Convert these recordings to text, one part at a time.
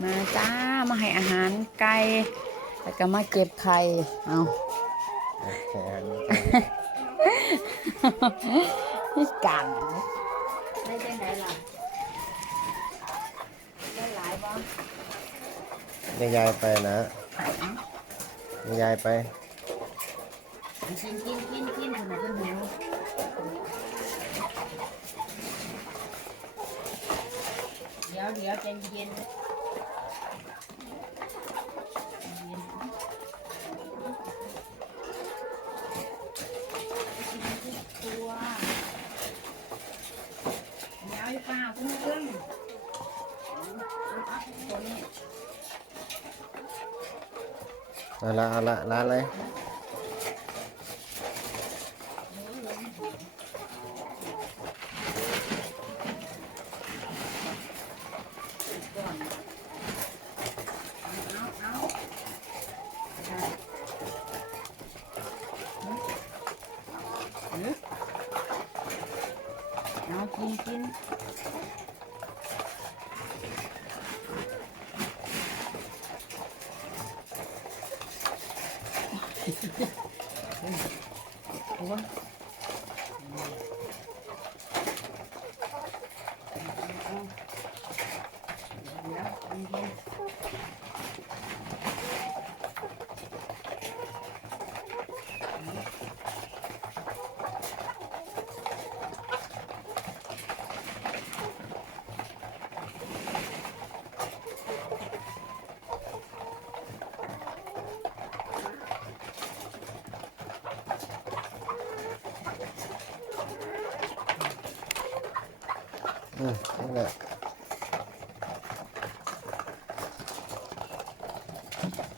มาจ้ามาให้อาหารไก่แล้วก็มาเก็บไข่เอาแขนนี่กันได้จังไดล่ะได้หลายบ่ให้ยายไปนะให้ยายไปกินกินกินกินขนาดเป็นหิวเดี๋ยวเดี๋ยวใจเย็นเย็น ตัวเดี๋ยวอยู่เปล่าคุณเพิ่งตัวนี้ เอาละเอาละลาเลย ก่อนเอาเอา เอากินกิน โอ้ยเดี๋ยวเย็นๆ อืมนั่นแหละ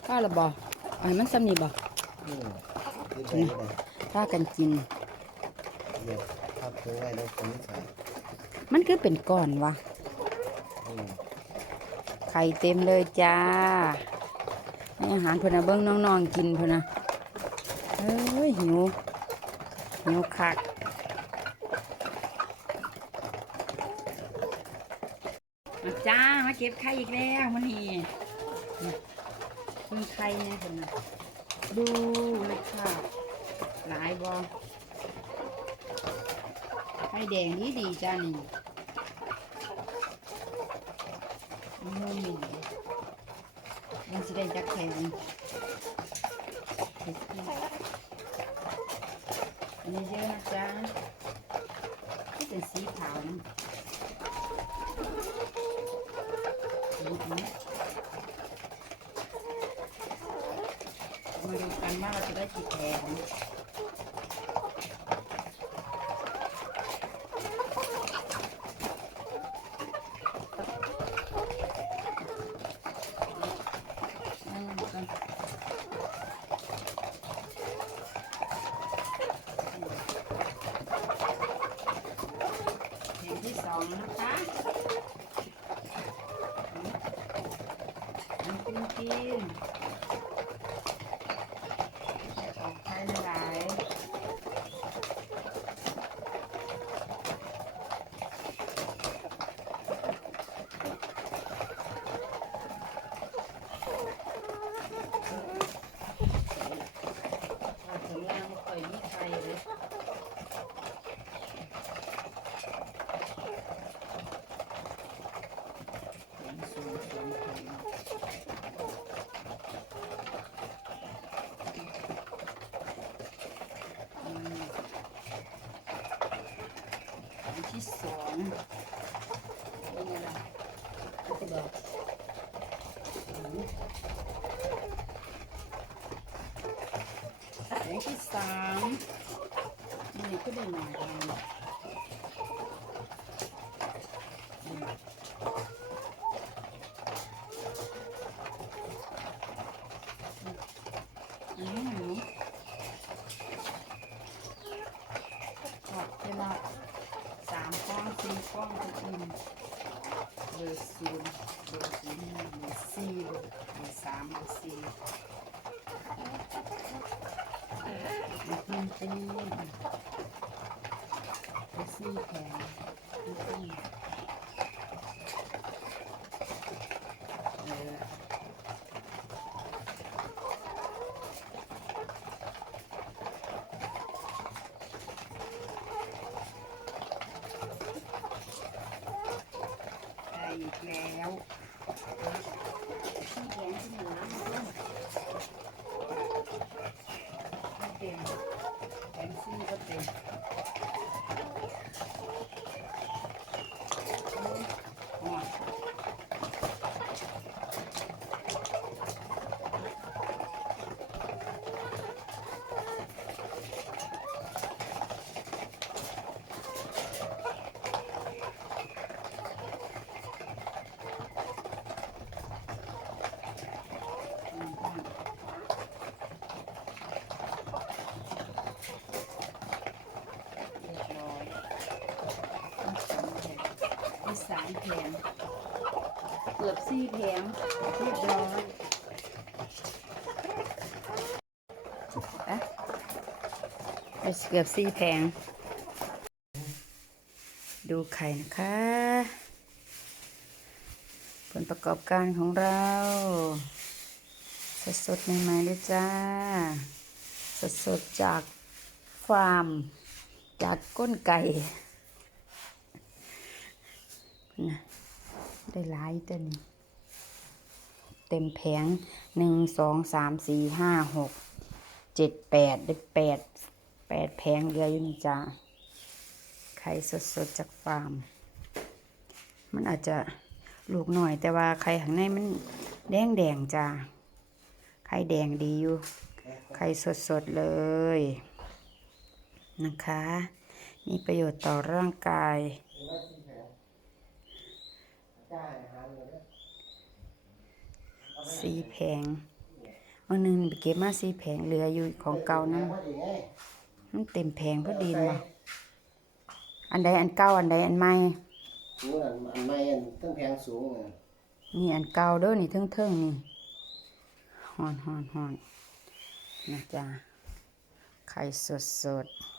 ข้าวละบ่อันมันซ้ำนี่บ่อืมที่ไหนเลยถ้ากันกินเดี๋ยวพับทิ้งไว้แล้วผมใส่มันคือเป็นก้อนวะอืมไข่เต็มเลยจ้าให้อาหารเพนนะเบิ้งน้องๆกินเพนนะเอ้ยหิวหิวคักมาจ้า มาเก็บไข่อีกแล้วมันนี่มีไข่เนี่ยเพนไหมดูเลยค่ะ หลายบอไข่แดงนี้ดีจ้านี่มันมียันสิได้จักไข่ดีเด็ดกินอันนี้เยอะนะจ๊ะที่เป็นสีขาวนะดูนะ มาดูกันว่าเราจะได้กี่แผงนั่งกันแผ่นที่สองนะคะ น้ำจิ้มจิ้มออกไข่หลายเอาถึงล่างไม่ค่อยมีไข่เลย แข็งสูงสูงแข็งอืมอัน ที่สองนี่ไงล่ะก็จะบอกอืมอันที่สามนี่ก็ได้หน่อยอันอืม อืมขอบเวลาสามก้ อนสี่ก้อนก็กินเบอร์ศูนย์เบอร์ศูนย์เบอร์สี่เบอร์สามเบอร์สี่กินเป็นเบอร์สี่แข็งกินแล้ว ที่แขนที่เหนือมันเริ่ม ไม่เต็มแผงซี่ก็เต็มอ๋อ เรียบร้อยมีสาม แผงเกือบสี่แผงเรียบร้อยไปเกือบสี่แผง ดูไข่นะคะ ผลประกอบการของเรา สดๆใหม่ๆเลยจ้า สดๆจากฟาร์ม จากก้นไก่ นะได้หลายตัวนี้ เต็มแผงหนึ่งสองสามสี่ห้าหกเจ็ดแปดได้แปดแปดแผงเหลืออยู่นี่จ้าไข่สดๆจากฟาร์ม มันอาจจะลูกหน่อย แต่ว่าไข่ข้างในมันแดงแดงจ้าไข่แดงดีอยู่ไข่สดๆเลยนะคะ มีประโยชน์ต่อร่างกาย สีแผงวันหนึ่งไปเก็บมาสีแผงเหลืออยู่ของเก่านั่นพอดีไงมันเต็มแผงพอดีเนาะอันใดอันเก่าอันใดอันใหม่สูงอันอันไม่อันตั้งแพงสูงอะนี่อันเก่าเด้อนี่เทิงๆนี่ฮอนฮอนฮอนนะจ๊ะไข่สดสดๆ